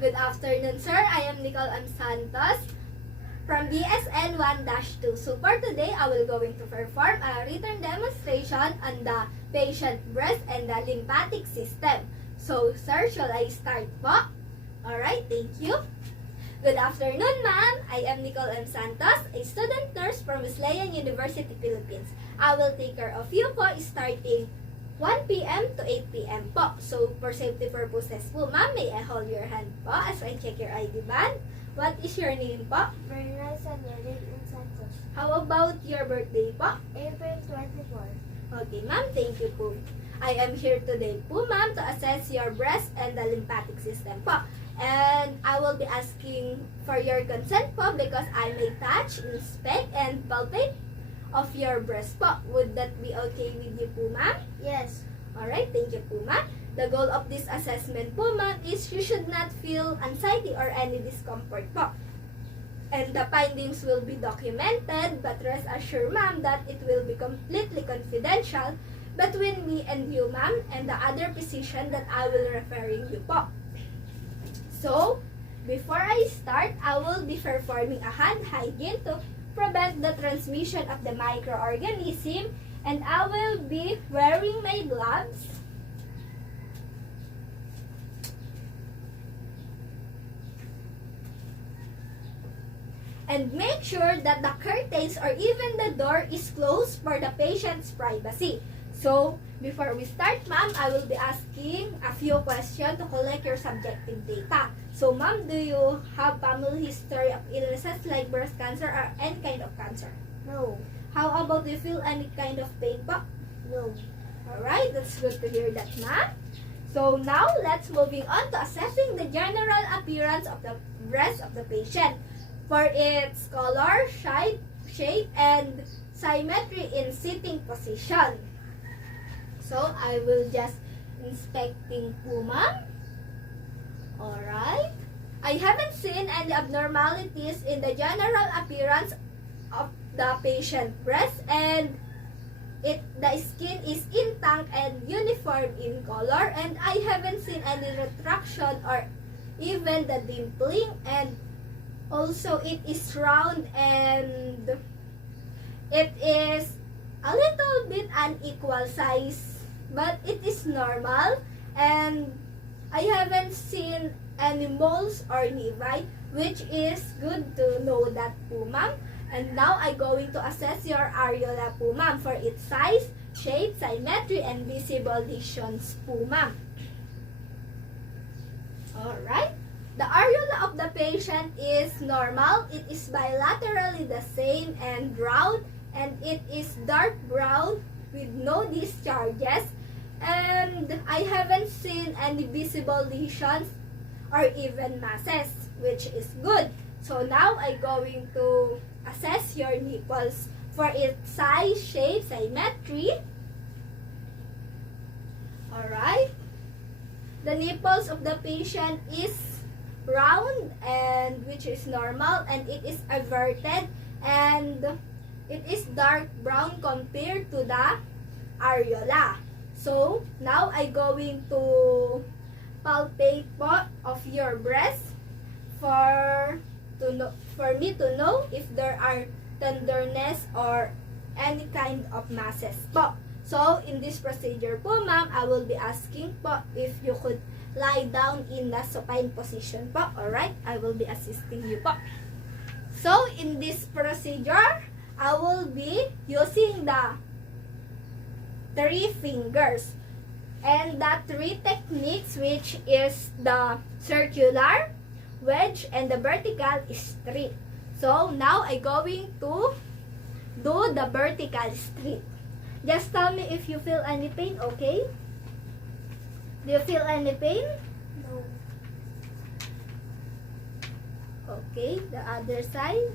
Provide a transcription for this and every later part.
Good afternoon, sir. I am Nicole M. Santos from BSN 1-2. So for today, I will going to perform a written demonstration on the patient breast and the lymphatic system. So, sir, shall I start po? Alright, thank you. Good afternoon, ma'am. I am Nicole M. Santos, a student nurse from Wesleyan University, Philippines. I will take care of you po starting 1 p.m. to 8 p.m. po. So, for safety purposes po, ma'am, may I hold your hand po as I check your ID band? What is your name po? Bernaisa Nerin Santos. How about your birthday po? April 24. Okay, ma'am, thank you po. I am here today po, ma'am, to assess your breast and the lymphatic system po. And I will be asking for your consent po because I may touch, inspect, and palpate of your breast po. Would that be okay with you po, ma'am? Yes. Alright, thank you po, ma'am. The goal of this assessment po, ma'am, is you should not feel anxiety or any discomfort po. And the findings will be documented, but rest assured, ma'am, that it will be completely confidential between me and you, ma'am, and the other physician that I will referring you po. So, before I start, I will be performing a hand hygiene to prevent the transmission of the microorganism, and I will be wearing my gloves. And make sure that the curtains or even the door is closed for the patient's privacy. So, before we start, ma'am, I will be asking a few questions to collect your subjective data. So, ma'am, do you have family history of illnesses like breast cancer or any kind of cancer? No. How about, do you feel any kind of pain po? No. Alright, that's good to hear that, ma'am. So, now, let's moving on to assessing the general appearance of the breast of the patient for its color, shape, and symmetry in sitting position. So, I will just inspecting po, ma'am. Alright. I haven't seen any abnormalities in the general appearance of the patient breast, and the skin is intact and uniform in color, and I haven't seen any retraction or even the dimpling, and also it is round and it is a little bit unequal size, but it is normal, and I haven't seen any moles or nevi, which is good to know that po, ma'am. And now I'm going to assess your areola po, ma'am, for its size, shape, symmetry, and visible lesions po, ma'am. Alright. The areola of the patient is normal. It is bilaterally the same and round, and it is dark brown with no discharges, and I haven't seen any visible lesions or even masses, which is good. So now I'm going to assess your nipples for its size, shape, symmetry. Alright. The nipples of the patient is round, and which is normal, and it is everted, and it is dark brown compared to the areola. So, now I'm going to palpate po of your breast for me to know if there are tenderness or any kind of masses po. So, in this procedure po, ma'am, I will be asking po if you could lie down in the supine position po. Alright, I will be assisting you po. So, in this procedure, I will be using the 3 fingers and the 3 techniques, which is the circular, wedge, and the vertical straight. So, now I'm going to do the vertical straight. Just tell me if you feel any pain, okay? Do you feel any pain? No. Okay, the other side.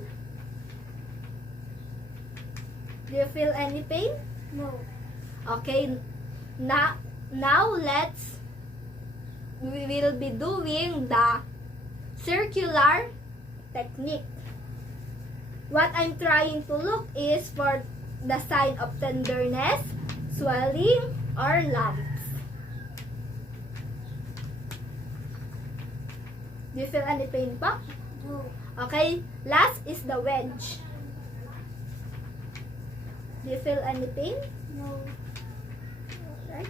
Do you feel any pain? No. Okay, now we will be doing the circular technique. What I'm trying to look is for the sign of tenderness, swelling, or lumps. Do you feel any pain po? No. Okay, last is the wedge. Do you feel any pain? No. Right.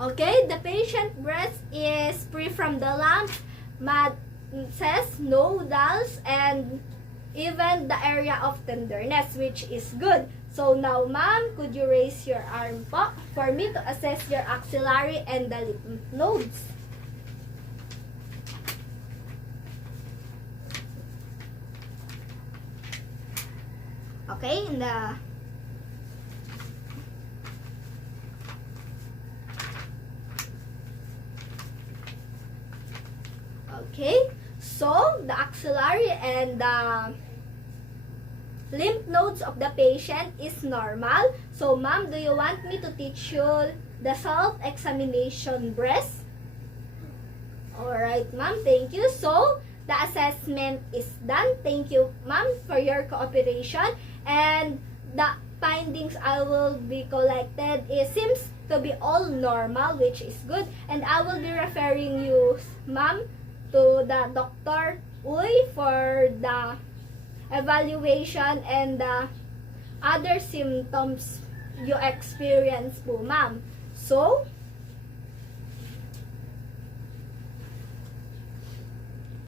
Okay, the patient breast is free from the lumps, masses, nodules, and even the area of tenderness, which is good. So now, ma'am, could you raise your arm po for me to assess your axillary and the lymph nodes? Okay, in the Okay, so the axillary and the lymph nodes of the patient is normal. So, ma'am, do you want me to teach you the self-examination breast? Alright, ma'am, thank you. So, the assessment is done. Thank you, ma'am, for your cooperation. And the findings I will be collected, it seems to be all normal, which is good. And I will be referring you, ma'am, to the Dr. Uy for the evaluation and the other symptoms you experience po, ma'am. So,